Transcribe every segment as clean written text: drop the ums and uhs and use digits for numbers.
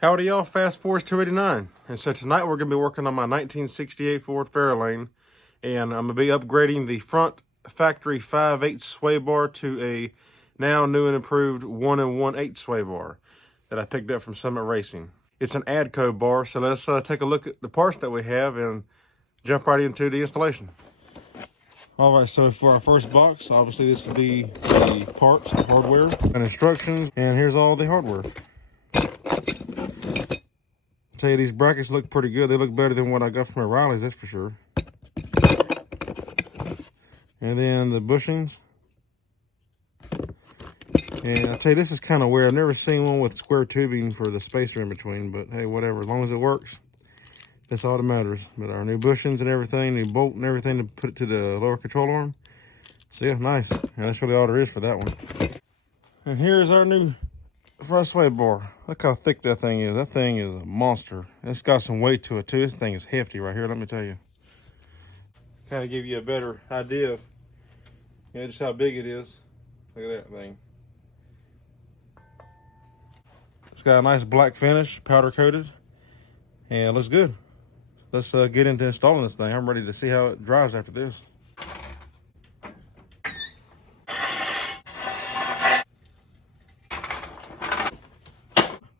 Howdy y'all, Fast Force 289. And so tonight we're going to be working on my 1968 Ford Fairlane, and I'm going to be upgrading the front factory 5/8 sway bar to a now new and improved 1 1/8 sway bar that I picked up from Summit Racing. It's an ADCO bar, so let's take a look at the parts that we have and jump right into the installation. All right, so for our first box, obviously this will be the parts, the hardware, and instructions, and here's all the hardware. Tell you, these brackets look pretty good. They look better than what I got from O'Reilly's, that's for sure. And then the bushings. And I'll tell you, this is kind of weird. I've never seen one with square tubing for the spacer in between, but hey, whatever. As long as it works, that's all that matters. But our new bushings and everything, new bolt and everything to put it to the lower control arm. So yeah, nice. And that's really all there is for that one. And here's our new front sway bar. Look how thick that thing is. That thing is a monster. It's got some weight to it too. This thing is hefty right here, let me tell you. Kind of give you a better idea of just how big it is. Look at that thing. It's got a nice black finish, powder coated, and it looks good. Let's get into installing this thing. I'm ready to see how it drives after this.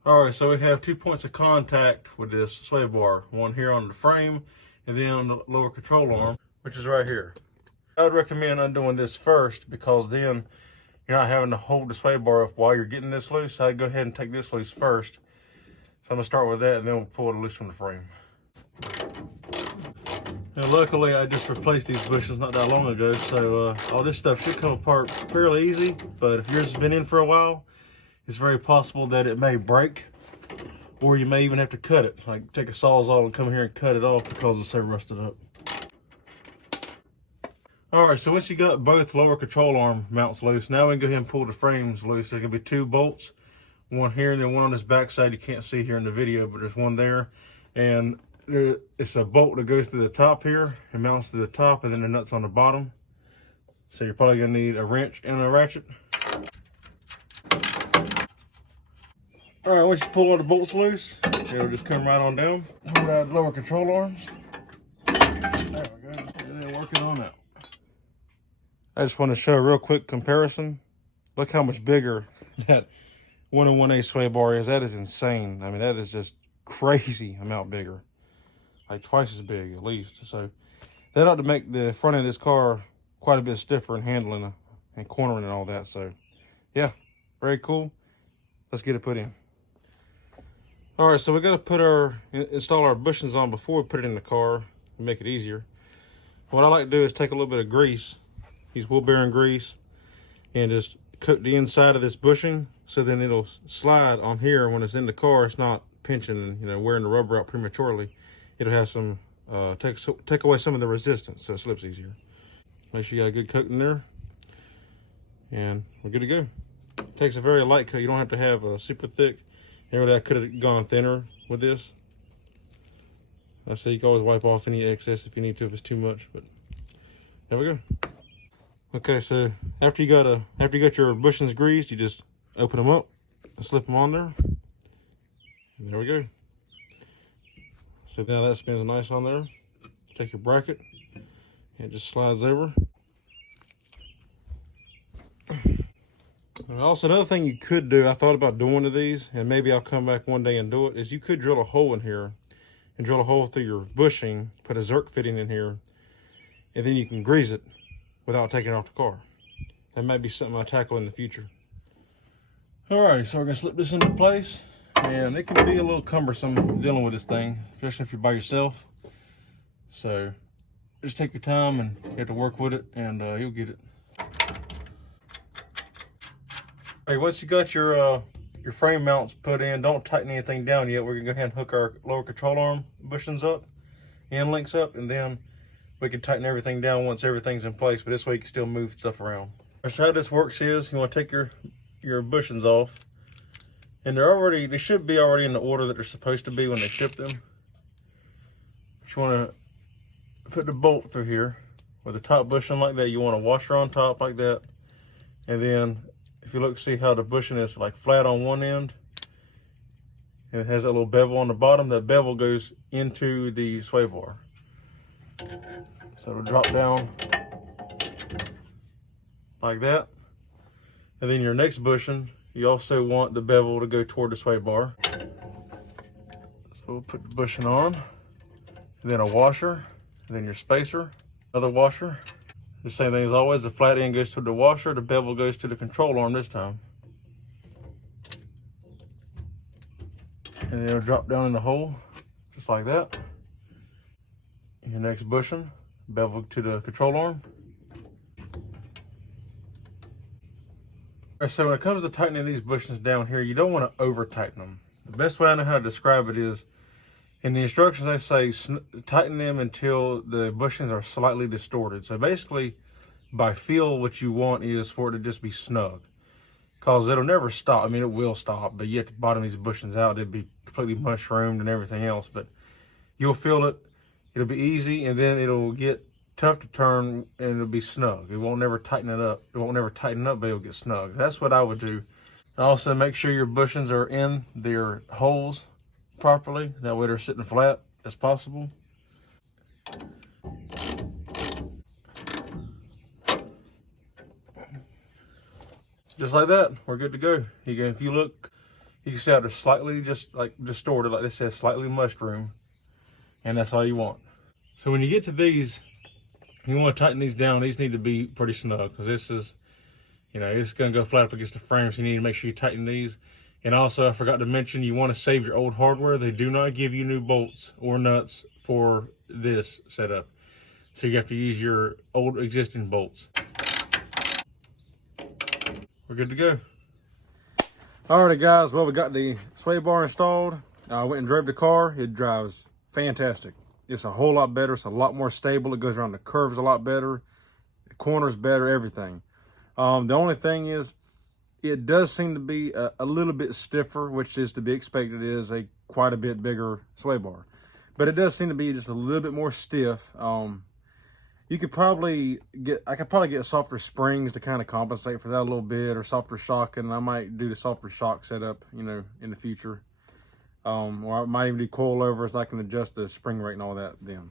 All right, so we have 2 points of contact with this sway bar. One here on the frame, and then on the lower control arm, which is right here. I would recommend undoing this first, because then you're not having to hold the sway bar up while you're getting this loose. So I'd go ahead and take this loose first. So I'm gonna start with that, and then we'll pull it loose from the frame. Now, luckily, I just replaced these bushings not that long ago, so all this stuff should come apart fairly easy. But if yours has been in for a while, it's very possible that it may break, or you may even have to cut it. Like take a Sawzall and come here and cut it off because it's so rusted up. All right, so once you got both lower control arm mounts loose, now we can go ahead and pull the frames loose. There's gonna be 2 bolts, one here and then one on this back side. You can't see here in the video, but there's one there. And it's a bolt that goes through the top here and mounts to the top, and then the nuts on the bottom. So you're probably gonna need a wrench and a ratchet. All right, once you pull all the bolts loose, it'll just come right on down. Hold out the lower control arms. There we go, and then work it on out. I just want to show a real quick comparison. Look how much bigger that 1 1/8 sway bar is. That is insane. I mean, that is just crazy amount bigger. Like twice as big at least. So that ought to make the front end of this car quite a bit stiffer in handling and cornering and all that. So yeah, very cool. Let's get it put in. All right, so we got to install our bushings on before we put it in the car to make it easier. What I like to do is take a little bit of grease, use wheel bearing grease, and just coat the inside of this bushing, so then it'll slide on here when it's in the car. It's not pinching and wearing the rubber out prematurely. It'll have some take away some of the resistance, so it slips easier. Make sure you got a good coat in there, and we're good to go. It takes a very light coat. You don't have to have a super thick. Really, I could have gone thinner with this. I say you can always wipe off any excess if you need to, if it's too much, but there we go. Okay, so after you got your bushings greased, you just open them up and slip them on there. And there we go. So now that spins nice on there. Take your bracket, and it just slides over. And also, another thing you could do, I thought about doing to these, and maybe I'll come back one day and do it, is you could drill a hole in here and drill a hole through your bushing, put a Zerk fitting in here, and then you can grease it without taking it off the car. That might be something I'll tackle in the future. Alrighty, so we're gonna slip this into place, and it can be a little cumbersome dealing with this thing, especially if you're by yourself. So just take your time and you have to work with it, and you'll get it. All right, once you got your frame mounts put in, don't tighten anything down yet. We're gonna go ahead and hook our lower control arm bushings up, end links up, and then we can tighten everything down once everything's in place, but this way you can still move stuff around. So how this works is, you want to take your bushings off, and they should be already in the order that they're supposed to be when they ship them. You want to put the bolt through here with the top bushing like that. You want a washer on top like that, and then if you look, see how the bushing is like flat on one end, And it has a little bevel on the bottom. That bevel goes into the sway bar. So it'll drop down like that. And then your next bushing, you also want the bevel to go toward the sway bar. So we'll put the bushing on, and then a washer, and then your spacer, another washer. The same thing as always, the flat end goes to the washer, the bevel goes to the control arm this time. And then it'll drop down in the hole, just like that. Your next bushing, bevel to the control arm. So when it comes to tightening these bushings down here, you don't want to over tighten them. The best way I know how to describe it is, in the instructions they say tighten them until the bushings are slightly distorted. So basically, by feel, what you want is for it to just be snug. Because it'll never stop. I mean, it will stop, but you have to bottom these bushings out. It'd be completely mushroomed and everything else. But you'll feel it. It'll be easy, and then it'll get tough to turn, and it'll be snug. It won't never tighten it up. It won't never tighten up, but it'll get snug. That's what I would do. Also, make sure your bushings are in their holes properly. That way they're sitting flat as possible. Just like that, we're good to go. If you look, you can see how they're slightly just like distorted, like this says slightly mushroom, and that's all you want. So when you get to these, you want to tighten these down. These need to be pretty snug, because this is, you know, it's going to go flat up against the frame, so you need to make sure you tighten these. And also, I forgot to mention, you want to save your old hardware. They do not give you new bolts or nuts for this setup, so you have to use your old existing bolts. We're good to go. Alrighty guys, well, we got the sway bar installed. I went and drove the car. It drives fantastic. It's a whole lot better. It's a lot more stable. It goes around the curves a lot better. The corners better, everything. The only thing is, it does seem to be a little bit stiffer, which is to be expected. It is quite a bit bigger sway bar. But it does seem to be just a little bit more stiff. I could probably get softer springs to kind of compensate for that a little bit, or softer shock, and I might do the softer shock setup, you know, in the future. Or I might even do coilovers. I can adjust the spring rate and all that then.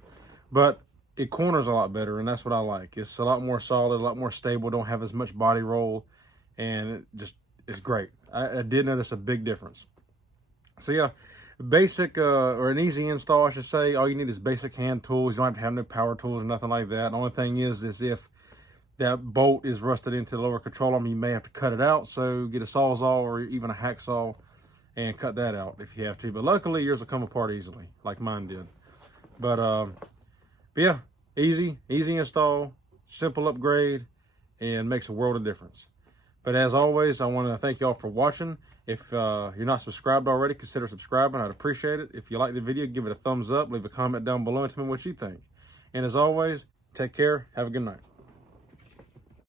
But it corners a lot better, and that's what I like. It's a lot more solid, a lot more stable, don't have as much body roll, and it's great. I did notice a big difference. So yeah, basic or an easy install, I should say. All you need is basic hand tools. You don't have to have no power tools or nothing like that. The only thing is if that bolt is rusted into the lower control arm, you may have to cut it out. So get a Sawzall or even a hacksaw and cut that out if you have to. But luckily yours will come apart easily, like mine did. But yeah, easy install, simple upgrade, and makes a world of difference. But as always, I want to thank y'all for watching. If you're not subscribed already, consider subscribing. I'd appreciate it. If you like the video, give it a thumbs up. Leave a comment down below and tell me what you think. And as always, take care. Have a good night.